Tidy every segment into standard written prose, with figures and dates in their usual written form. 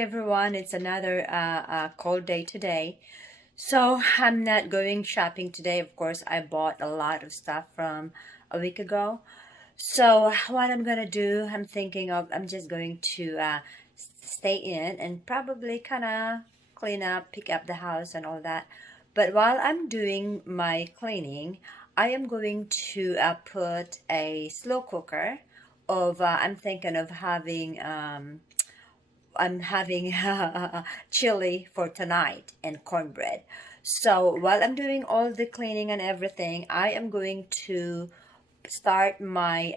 Everyone, it's another cold day today. So I'm not going shopping today. Of course, I bought a lot of stuff from a week ago. So what I'm gonna do, I'm just going to stay in and probably kind of clean up, pick up the house and all that. But while I'm doing my cleaning, I am going to put a slow cooker of, I'm having chili for tonight and cornbread. So while I'm doing all the cleaning and everything, I am going to start my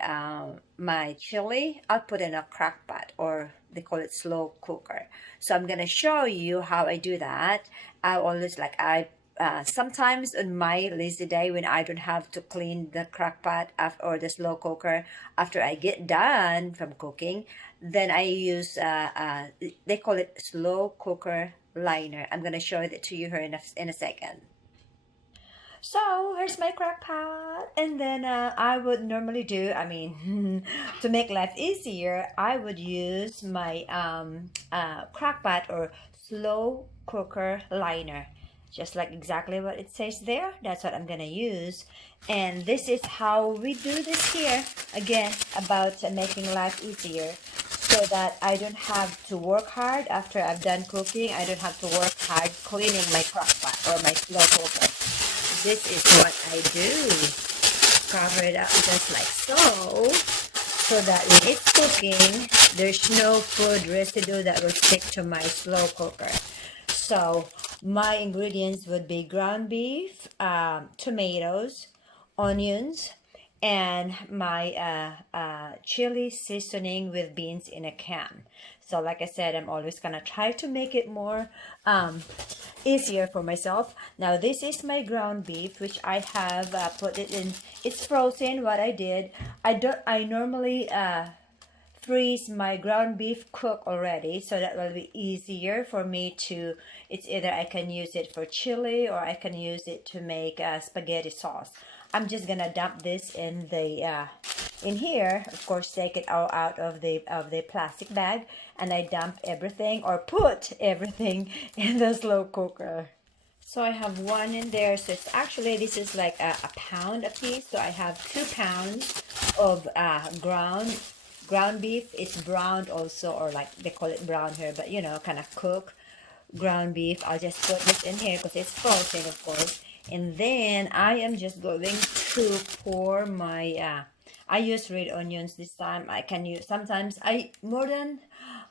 chili. I'll put in a crock pot, or they call it slow cooker. So I'm gonna show you how I do that. I always like I sometimes on my lazy day when I don't have to clean the crock pot after, or the slow cooker after I get done from cooking, then I use they call it slow cooker liner. I'm gonna show it to you here in a second. So here's my crock pot, and then I would normally do, to make life easier, I would use my crock pot or slow cooker liner. Just like exactly what it says there, that's what I'm gonna use. And this is how we do this here, again, about making life easier, so that I don't have to work hard after I've done cooking. I don't have to work hard cleaning my crock pot or my slow cooker. This is what I do. Cover it up just like so that when it's cooking, there's no food residue that will stick to my slow cooker. So my ingredients would be ground beef, tomatoes, onions, and my chili seasoning with beans in a can. So like I said, I'm always gonna try to make it more easier for myself. Now this is my ground beef, which I have put it in. It's frozen. What I did, I normally freeze my ground beef cook already, so that will be easier for me to, it's either I can use it for chili or I can use it to make spaghetti sauce. I'm just gonna dump this in the in here. Of course, take it all out of the plastic bag, and I dump everything or put everything in the slow cooker. So I have one in there. So it's actually, this is like a pound a piece. So I have 2 pounds of ground beef. It's browned also, or like they call it brown here, but you know, kind of cooked ground beef. I'll just put this in here because it's frozen, of course. And then I am just going to pour my I use red onions this time. I can use, sometimes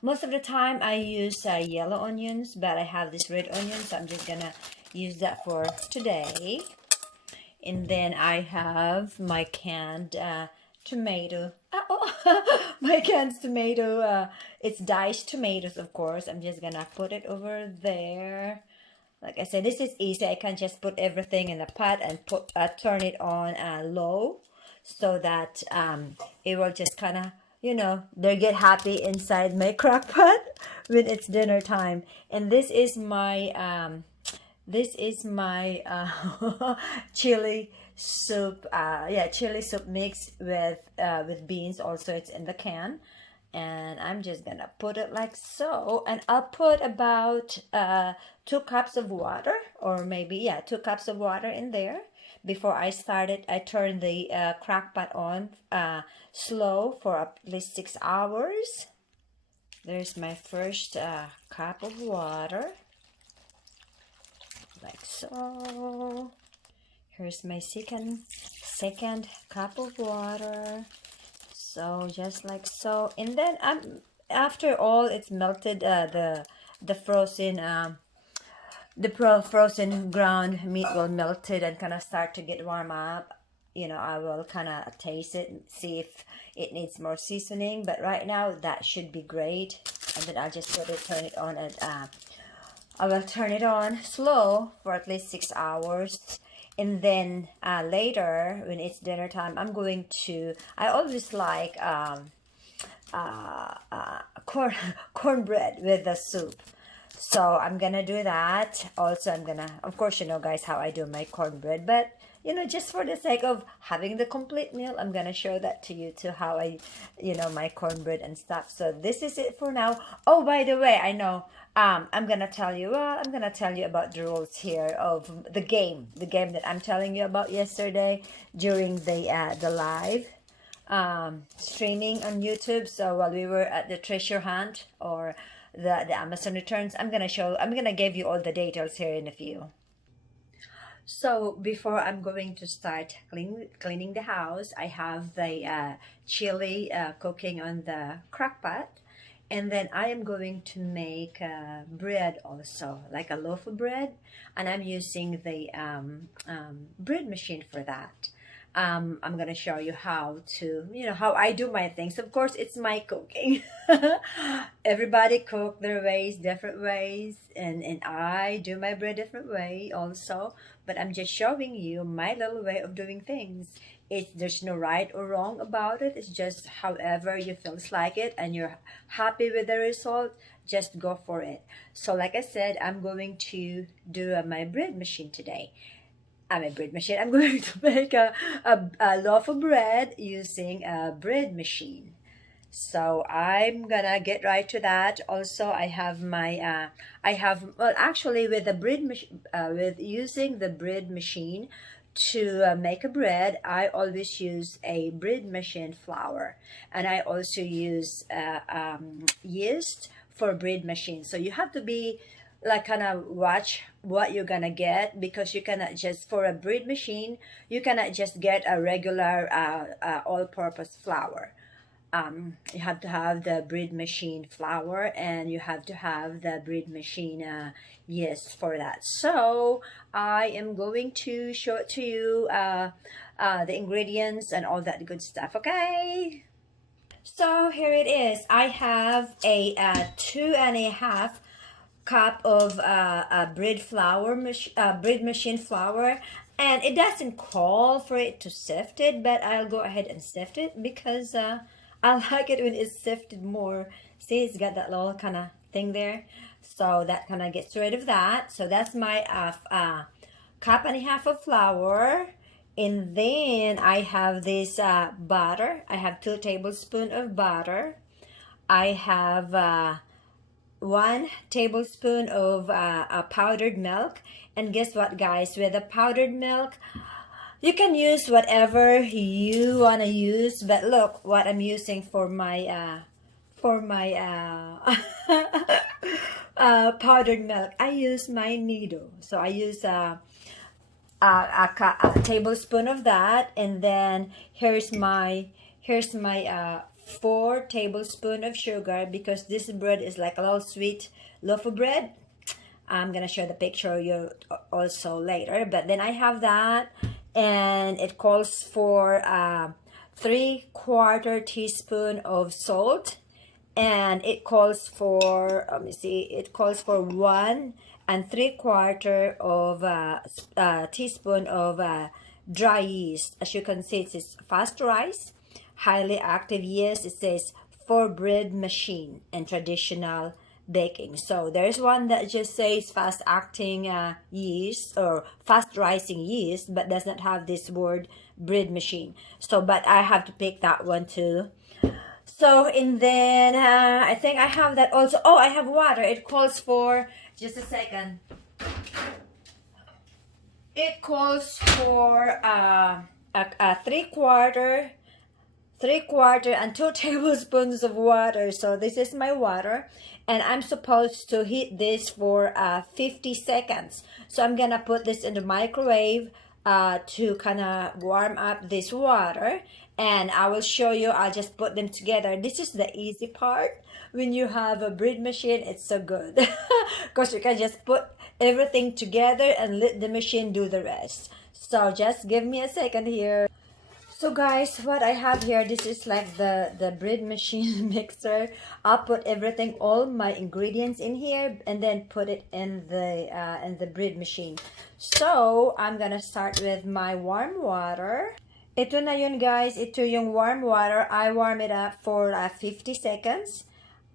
most of the time I use yellow onions, but I have this red onion, so I'm just gonna use that for today. And then I have my canned tomato. My canned tomato. It's diced tomatoes, of course. I'm just gonna put it over there. Like I said, this is easy. I can just put everything in the pot and turn it on low, so that it will just kind of, you know, they get happy inside my crock pot when it's dinner time. And this is my chili soup. Chili soup mixed with beans. Also, it's in the can. And I'm just gonna put it like so, and I'll put about 2 cups of water, or maybe 2 cups of water in there. Before I started, I turned the crock pot on slow for at least 6 hours. There's my first cup of water, like so. Here's my second cup of water. So just like so. And then after all it's melted, the frozen frozen ground meat will melted and kind of start to get warm up. You know, I will kind of taste it and see if it needs more seasoning, but right now that should be great. And then I'll just turn it on, and I will turn it on slow for at least 6 hours. And then later, when it's dinner time, I'm going to, I always like cornbread with the soup. So I'm gonna do that. Also, I'm gonna, of course, you know, guys, how I do my cornbread. But just for the sake of having the complete meal, I'm gonna show that to you to how I, my cornbread and stuff. So this is it for now. Oh, by the way, I know, I'm gonna tell you, about the rules here of the game that I'm telling you about yesterday during the live streaming on YouTube. So while we were at the treasure hunt or the Amazon returns, I'm gonna give you all the details here in a few. So before I'm going to start cleaning the house, I have the chili cooking on the crock pot. And then I am going to make bread also, like a loaf of bread. And I'm using the bread machine for that. I'm gonna show you how to, how I do my things. Of course, it's my cooking. Everybody cook their ways, different ways, and I do my bread different way also. But I'm just showing you my little way of doing things. There's no right or wrong about it. It's just however you feels like it, and you're happy with the result. Just go for it. So, like I said, I'm going to do my bread machine today. My bread machine. I'm going to make a loaf of bread using a bread machine. So I'm gonna get right to that. Also, I have my well, actually, with the bread machine, with using the bread machine to make a bread, I always use a bread machine flour, and I also use yeast for bread machine. So you have to be like kind of watch what you're gonna get, because you cannot just, for a bread machine, you cannot just get a regular all-purpose flour. You have to have the bread machine flour, and you have to have the bread machine yeast for that. So I am going to show it to you the ingredients and all that good stuff. Okay, so here it is. I have a 2.5 cup of bread machine flour, and it doesn't call for it to sift it, but I'll go ahead and sift it because I like it when it's sifted more. See, it's got that little kind of thing there, so that kind of gets rid of that. So that's my 1.5 cup of flour. And then I have this butter. I have 2 tablespoons of butter. I have 1 tablespoon of powdered milk. And guess what, guys? With the powdered milk, you can use whatever you want to use. But look what I'm using for my powdered milk. I use my Nido. So I use a tablespoon of that. And then here's my 4 tablespoons of sugar, because this bread is like a little sweet loaf of bread. I'm gonna share the picture you also later. But then I have that, and it calls for 3/4 teaspoon of salt, and it calls for, let me see, it calls for 1 3/4 of teaspoon of dry yeast. As you can see, it says fast rise, highly active yeast. It says for bread machine and traditional baking. So there's one that just says fast acting yeast or fast rising yeast, but does not have this word bread machine. So, but I have to pick that one too. So, and then I think I have that also. Oh, I have water. It calls for, just a second. It calls for a 3/4 and 2 tablespoons of water. So this is my water, and I'm supposed to heat this for 50 seconds. So I'm gonna put this in the microwave to kind of warm up this water, and I will show you. I'll just put them together. This is the easy part. When you have a bread machine, it's so good because you can just put everything together and let the machine do the rest. So just give me a second here. So guys, what I have here, this is like the bread machine mixer. I'll put everything, all my ingredients in here, and then put it in the bread machine. So I'm gonna start with my warm water. Ito na yun, guys. Ito yung warm water. I warm it up for 50 seconds.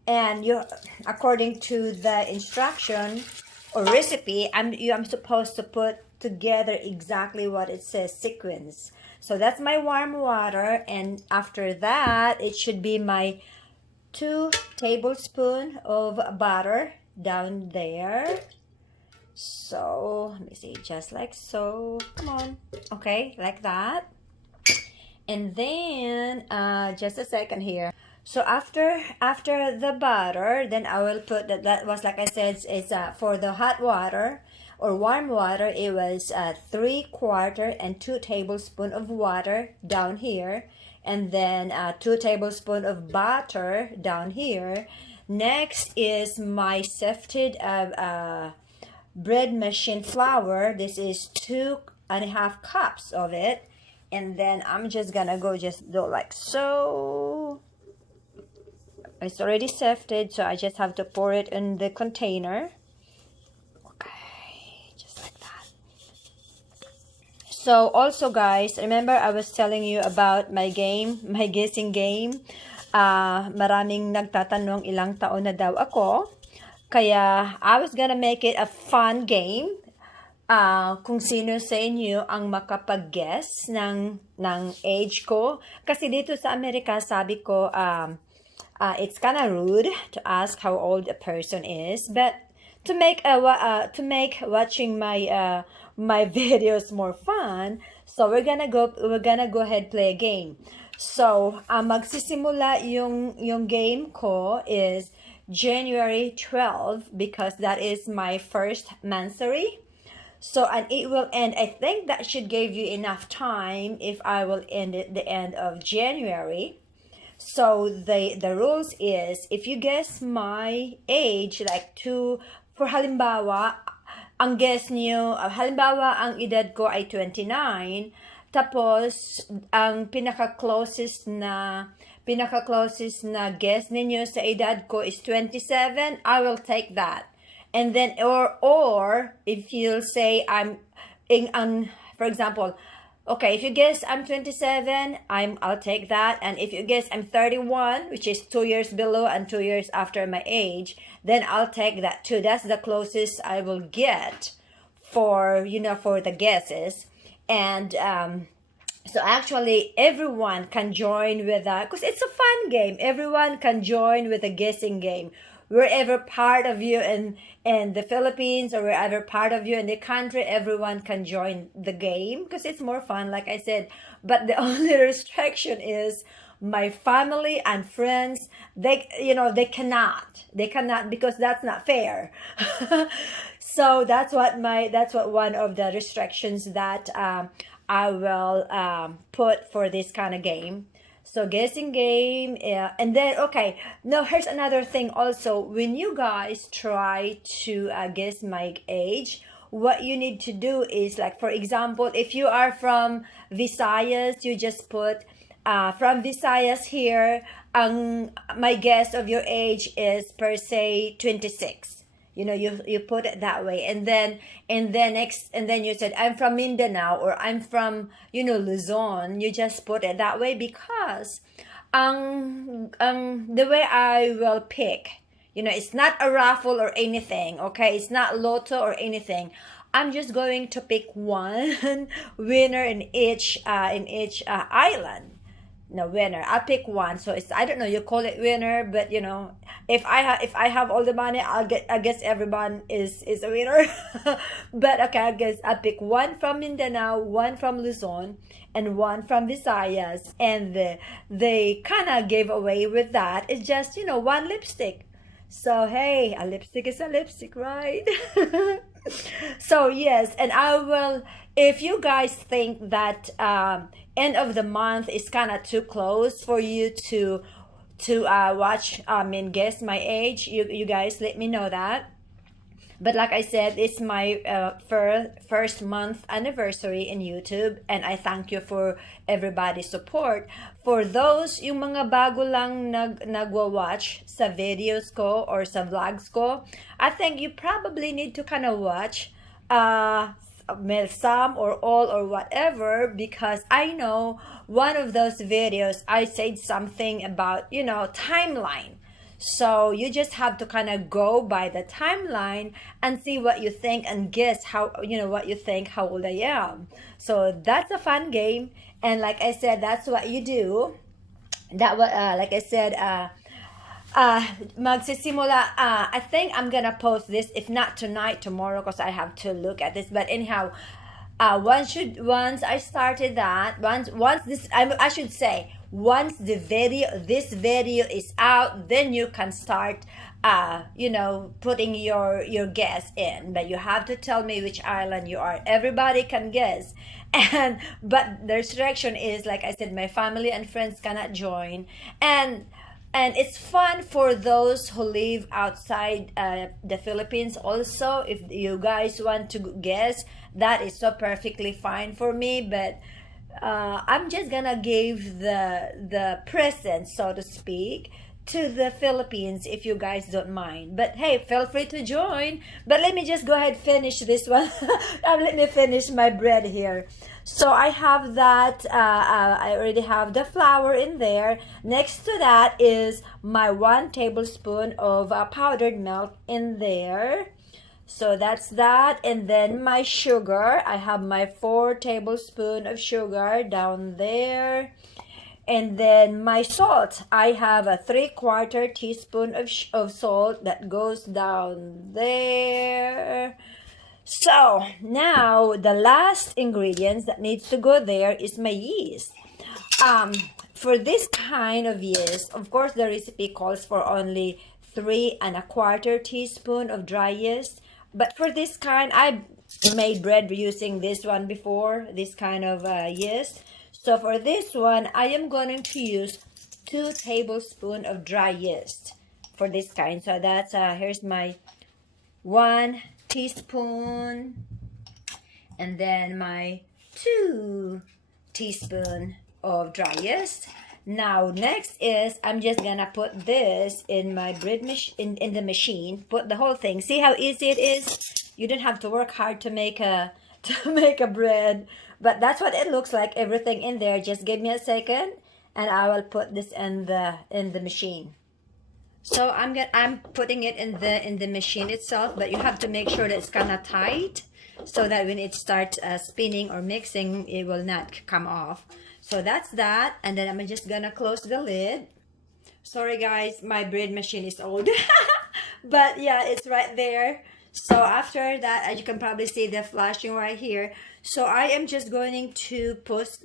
And you, according to the instruction or recipe, I'm supposed to put together exactly what it says, sequence. So that's my warm water, and after that, it should be my 2 tablespoons of butter down there. So let me see, just like so. Come on. Okay, like that. And then just a second here. So after the butter, then I will put that was, like I said, it's for the hot water or warm water, it was 3/4 and 2 tablespoons of water down here, and then 2 tablespoons of butter down here. Next is my sifted bread machine flour. This is 2.5 cups of it, and then I'm just gonna just do like so. It's already sifted, so I just have to pour it in the container. Okay, just like that. So also guys, remember I was telling you about my game, my guessing game. Maraming nagtatanong ilang taon na daw ako. Kaya I was gonna make it a fun game. Kung sino sa inyo ang makapag-guess ng age ko. Kasi dito sa Amerika, sabi ko, it's kind of rude to ask how old a person is, but to make watching my my videos more fun, so we're gonna go ahead play a game. So magsisimula yung game ko is January 12 because that is my first monthsary. So, and it will end, I think that should give you enough time if I will end it the end of January. So the rules is, if you guess my age, like for halimbawa, ang guess niyo, halimbawa, ang edad ko ay 29, tapos, ang pinaka-closest na guess ninyo sa edad ko is 27, I will take that. And then, or if you'll say for example, okay, if you guess I'm 27, I'll take that. And if you guess I'm 31, which is 2 years below and 2 years after my age, then I'll take that too. That's the closest I will get for the guesses. And so actually everyone can join with that because it's a fun game. Everyone can join with a guessing game. Wherever part of you in the Philippines or wherever part of you in the country, everyone can join the game because it's more fun, like I said. But the only restriction is my family and friends. They cannot because that's not fair. So that's what one of the restrictions that I will put for this kind of game. So guessing game, and then, okay, now here's another thing also. When you guys try to guess my age, what you need to do is, like, for example, if you are from Visayas, you just put, from Visayas here, my guess of your age is per se 26. You put it that way, and then you said I'm from Mindanao or I'm from Luzon. You just put it that way because the way I will pick, it's not a raffle or anything. Okay, it's not lotto or anything. I'm just going to pick one winner in each island. No, winner. I'll pick one. So it's, I don't know, you call it winner, but if I have all the money, I guess everyone is a winner. But okay, I guess I'll pick one from Mindanao, one from Luzon, and one from Visayas. And they kind of gave away with that. It's just, one lipstick. So hey, a lipstick is a lipstick, right? So yes, and I will, if you guys think that end of the month is kind of too close for you to watch guess my age, you guys let me know that. But like I said, it's my first month anniversary in YouTube, and I thank you for everybody's support. For those yung mga bago lang nagwa-watch sa videos ko or sa vlogs ko, I think you probably need to kind of watch some or all or whatever, because I know one of those videos I said something about timeline. So you just have to kind of go by the timeline and see what you think and guess how, what you think how old I am. So that's a fun game. And like I said, that's what you do. Like I said, magsisimula, I think I'm gonna post this, if not tonight, tomorrow, because I have to look at this. But anyhow, once I started that, once this, I should say, once this video is out, then you can start putting your guess in. But you have to tell me which island you are. Everybody can guess. But the restriction is, like I said, my family and friends cannot join. And it's fun for those who live outside the Philippines also. If you guys want to guess, that is so perfectly fine for me. But I'm just gonna give the present, so to speak, to the Philippines, if you guys don't mind. But hey, feel free to join. But let me just go ahead finish this one. Let me finish my bread here. So I have that, I already have the flour in there. Next to that is my 1 tablespoon of powdered milk in there. So that's that. And then my sugar, I have my 4 tablespoons of sugar down there. And then my salt, I have a 3/4 teaspoon of salt that goes down there. So now the last ingredients that needs to go there is my yeast. For this kind of yeast, of course, the recipe calls for only 3¼ teaspoon of dry yeast. But for this kind, I made bread using this one before, this kind of yeast. So for this one, I am going to use 2 tablespoons of dry yeast for this kind. So that's, here's my 1 teaspoon, and then my 2 teaspoon of dry yeast. Now next is, I'm just gonna put this in my bread machine, in the machine, put the whole thing. See how easy it is? You don't have to work hard to make a bread. But that's what it looks like, everything in there. Just give me a second and I will put this in the machine. So I'm putting it in the machine itself, but you have to make sure that it's kind of tight so that when it starts spinning or mixing, it will not come off. So that's that. And then I'm just gonna close the lid. Sorry guys, my bread machine is old. But yeah, it's right there. So after that, as you can probably see the flashing right here. So I am just going to push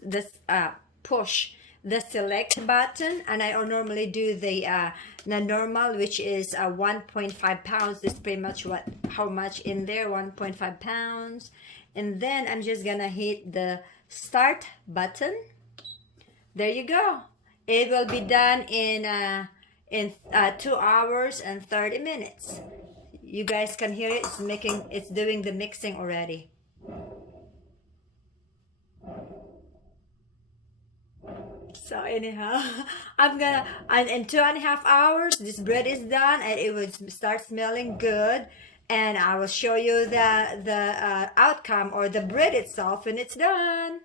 the select button, and I normally do the normal, which is 1.5 pounds. This is pretty much how much in there, 1.5 pounds. And then I'm just gonna hit the start button. There you go. It will be done in 2 hours and 30 minutes. You guys can hear it. It's doing the mixing already. So anyhow, and in 2.5 hours, this bread is done, and it will start smelling good. And I will show you the outcome, or the bread itself, when it's done.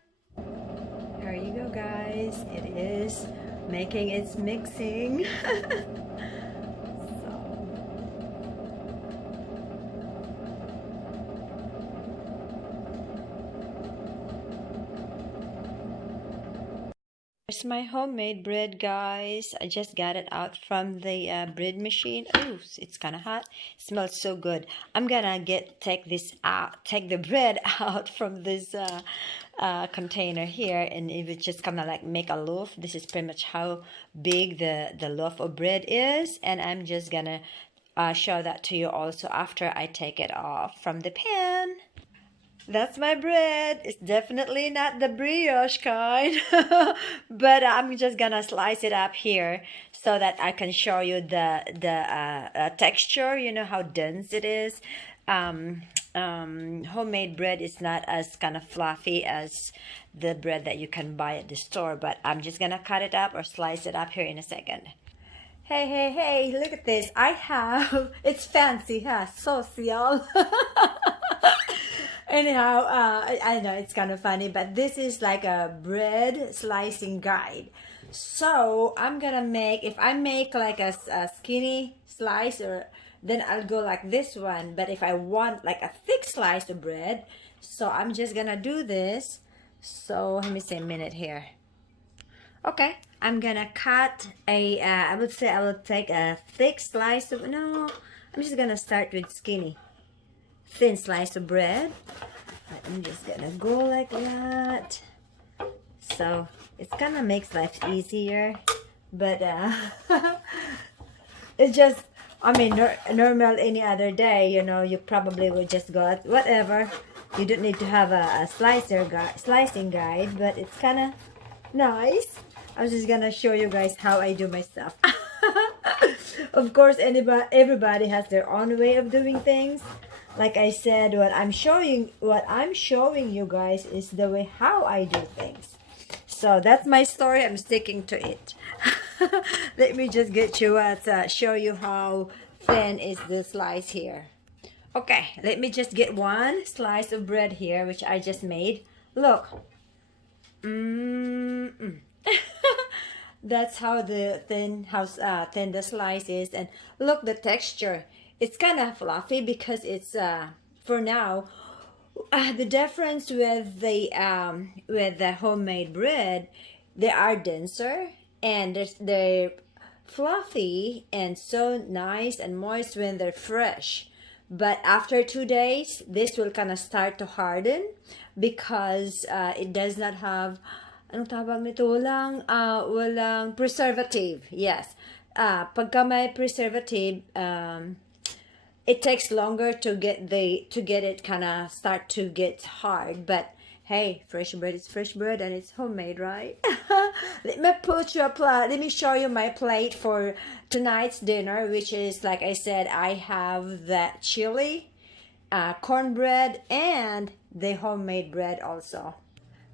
There you go, guys. It is making its mixing. Here's my homemade bread, guys. I just got it out from the bread machine. Oh, it's kind of hot. It smells so good. I'm gonna take the bread out from this container here, and it would just kind of like make a loaf. This is pretty much how big the loaf of bread is, and I'm just gonna show that to you also after I take it off from the pan. That's my bread. It's definitely not the brioche kind, but I'm just gonna slice it up here so that I can show you the texture. You know how dense it is. Homemade bread is not as kind of fluffy as the bread that you can buy at the store, but I'm just gonna cut it up or slice it up here in a second. Hey, look at this. I have, it's fancy, huh? Social. Anyhow, I know it's kind of funny, but this is like a bread slicing guide. So I'm gonna make, if I make like a skinny slice, or then I'll go like this one. But if I want like a thick slice of bread, so I'm just gonna do this. So let me say a minute here. Okay, I'm gonna cut a, I would say I will take a thick slice of, no, I'm just gonna start with skinny, thin slice of bread. I'm just gonna go like that. So it's kind of makes life easier, but it's just, I mean, normal any other day, you know, you probably would just go at whatever. You don't need to have a slicing guide, but it's kind of nice. I'm just gonna show you guys how I do my stuff. Of course, everybody has their own way of doing things. Like I said, what I'm showing you guys is the way how I do things. So that's my story. I'm sticking to it. Let me just get you show you how thin is the slice here. Okay, let me just get one slice of bread here, which I just made. Look. That's how the thin the slice is, and look the texture. It's kind of fluffy because it's for now. The difference with the homemade bread, they are denser and they're fluffy and so nice and moist when they're fresh. But after 2 days, this will kind of start to harden because it does not have, anong tawag nito? Walang preservative. Yes. Pagka may preservative, it takes longer to get it kind of start to get hard. But hey, fresh bread is fresh bread and it's homemade, right? Let me show you my plate for tonight's dinner, which is, like I said, I have that chili, cornbread, and the homemade bread also.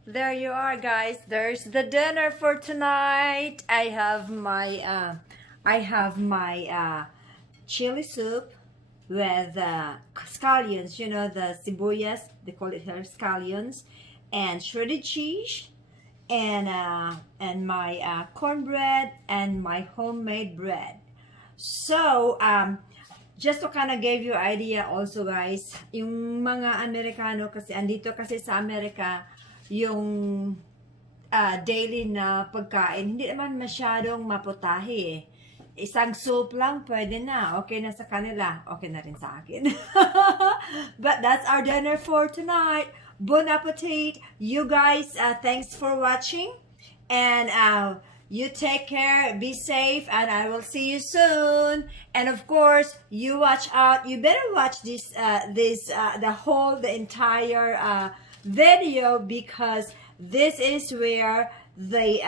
There you are, guys. There's the dinner for tonight. I have my chili soup with scallions, you know, the sibuyas, they call it here scallions, and shredded cheese, and my cornbread and my homemade bread. So just to kind of give you idea also, guys, yung mga Amerikano kasi andito kasi sa Amerika, yung daily na pagkain hindi naman masyadong maputahe eh. Isang soup lang, pwede na. Okay na sa kanila. Okay na rin sa akin. But that's our dinner for tonight. Bon appetit. You guys, thanks for watching. And you take care. Be safe. And I will see you soon. And of course, you watch out. You better watch this, the entire video, because this is where the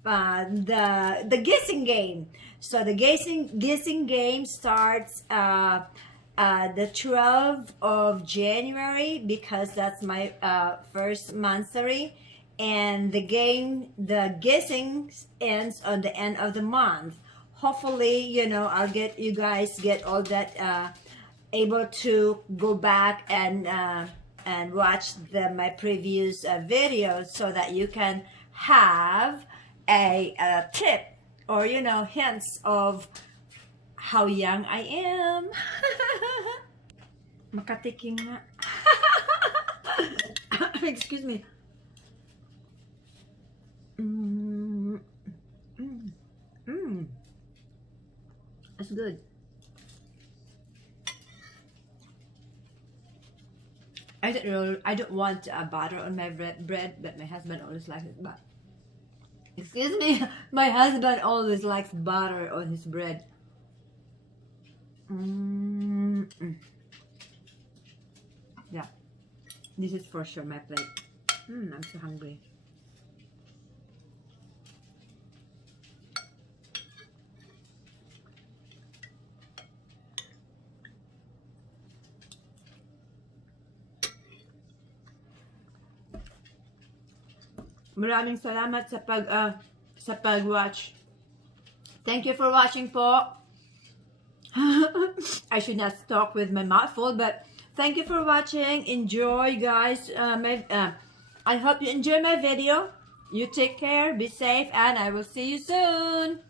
the guessing game. So the guessing game starts the 12th of January, because that's my first monthsary, and the guessing ends on the end of the month. Hopefully, you know, I'll get you guys get all that able to go back and watch my previous videos, so that you can have a tip, or, you know, hints of how young I am. Makatiking nga. Excuse me. That's good. I don't want butter on my bread, but my husband always likes it. But excuse me, my husband always likes butter on his bread. Yeah, this is for sure my plate. I'm so hungry. Maraming salamat sa pag-watch. Thank you for watching po. I should not talk with my mouth full, but thank you for watching. Enjoy, guys. I hope you enjoy my video. You take care, be safe, and I will see you soon.